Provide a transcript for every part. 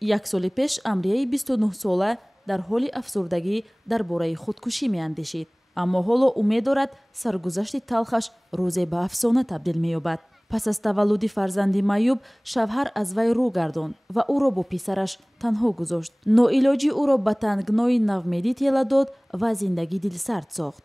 یک سال پیش امریه 29 ساله در حال افسردگی درباره خودکشی میاندیشید. اما حالا امید دارد سرگذشت تلخش روزی به افسانه تبدیل می‌یابد. پس از تولد فرزند معیوب شوهر از وی رو گرداند و او را با پسرش تنها گذاشت. ناعلاجی او را به تنگنای نومیدی تیله داد و زندگی دلسرد ساخت.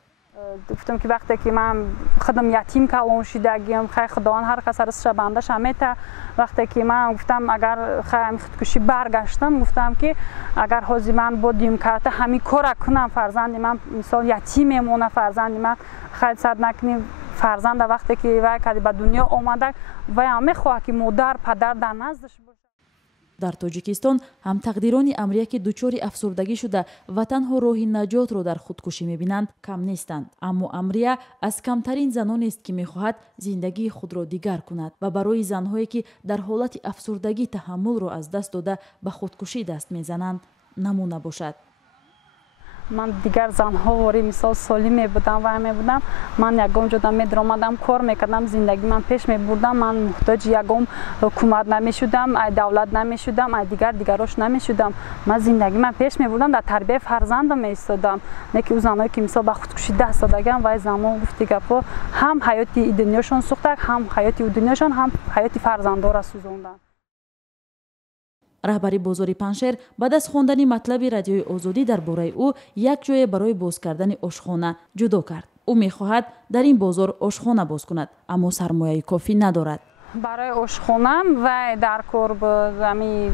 گفتم که وقتی که من خودم یتیم کلان شدگیم خیلی خداوند هر کس را شبنده شمیته. وقتی که من گفتم اگر خیلی خودکشی برگشتم گفتم که اگر حاضر من بودیم کرده همین کار کنم فرزند من مثال یتیم میمونه فرزند من خیلی صد نکنیم فرزند وقتی که وی کدی به دنیا آمده و هم میخواه که مادر پدر در نزدش باشه. در تاجیکستان هم تقدیران امریه که دچار افسردگی شده و تنها راه نجات را در خودکشی میبینند کم نیستند. اما امریه از کمترین زنانی است که میخواهد زندگی خود را دیگر کند و برای زنهایی که در حالت افسردگی تحمل را از دست داده به خودکشی دست میزنند نمونه باشد. من دیگر زنها واری مثال سالم بودم و بودم من یکم جدا میدرآمدم کار میکردم زندگی من پیش میبردم من محتاج یکم حکومت نمیشدم ای دولت نمیشدم ای دیگراش نمیشدم من زندگی من پیش میبردم در تربیت فرزندم میایستادم نه که زنایی که مثال به خودکشی دست دادگان و زمان گفت گپا هم حیات دنیاشون سوختن هم حیات دنیاشون هم حیات فرزندا را سوزوندن. رهبری بازار پنشهر بعد از خواندن مطلب رادیوی آزادی درباره او یک جای برای باز کردن آشخانه جدا کرد. او میخواهد در این بازار آشخانه باز کند اما سرمایه کافی ندارد. برای آشخانه‌ام و در کار بزمی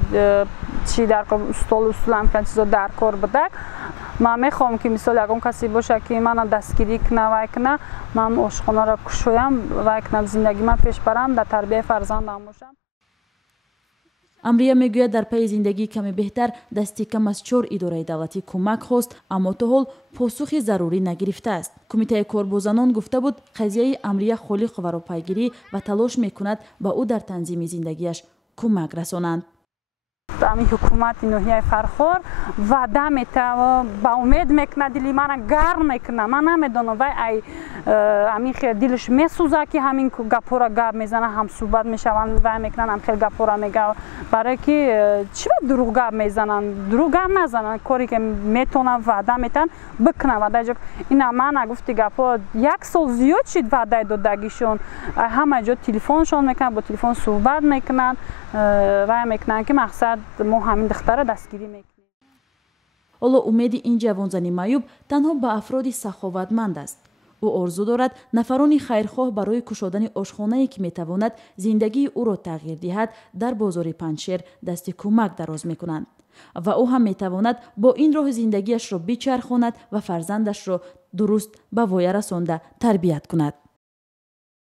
چی در کار اصولم که چیزا در کار بده من میخوام که مثال یکم کسی باشه که من دستگیری کنه و کنه من آشخانه را کشویم و کنم زندگی من پیش برم در تربیت فرزندم باشم. امریه میگوید در پی زندگی کمی بهتر دستی کم از 4 اداره دولتی کمک خواست اما تا حال پاسخی ضروری نگرفته است. کمیته کاربازان گفته بود قضیه امریه خالق و را پیگیری و تلاش میکند به او در تنظیم زندگیش کمک رسانند. امی حکومت نوحیه فرخار وعده میته و با امید میکنه دلی من گرم میکنه من نمیدونم و امی خیلی دلش میسوزه که همین گپا را گپ میزنه هم صحبت میشوند و میکنن هم خیلی گپا را میگه برای که چرا دروغ گپ میزنن دروغ گپ نزنن کاری که میتونن وعده میتن بکنه وعده این من گفتی گپا 1 سال زیاد شد وعده دادگیشون همه جا تلفنشون میکنن با تلفن صحبت میکنن و میکنن که مقصد ما همین دختر دستگیری میکنیم. حالا امید این جوانزن معیوب تنها به افراد سخاوتمند است. او آرزو دارد نفران خیرخواه برای کشادن آشخانه‌ای که میتواند زندگی او را تغییر دهد در بازار پنشهر دست کمک دراز میکنند و او هم میتواند با این راه زندگیش را بچرخاند و فرزندش را درست به وای رسانده تربیت کند.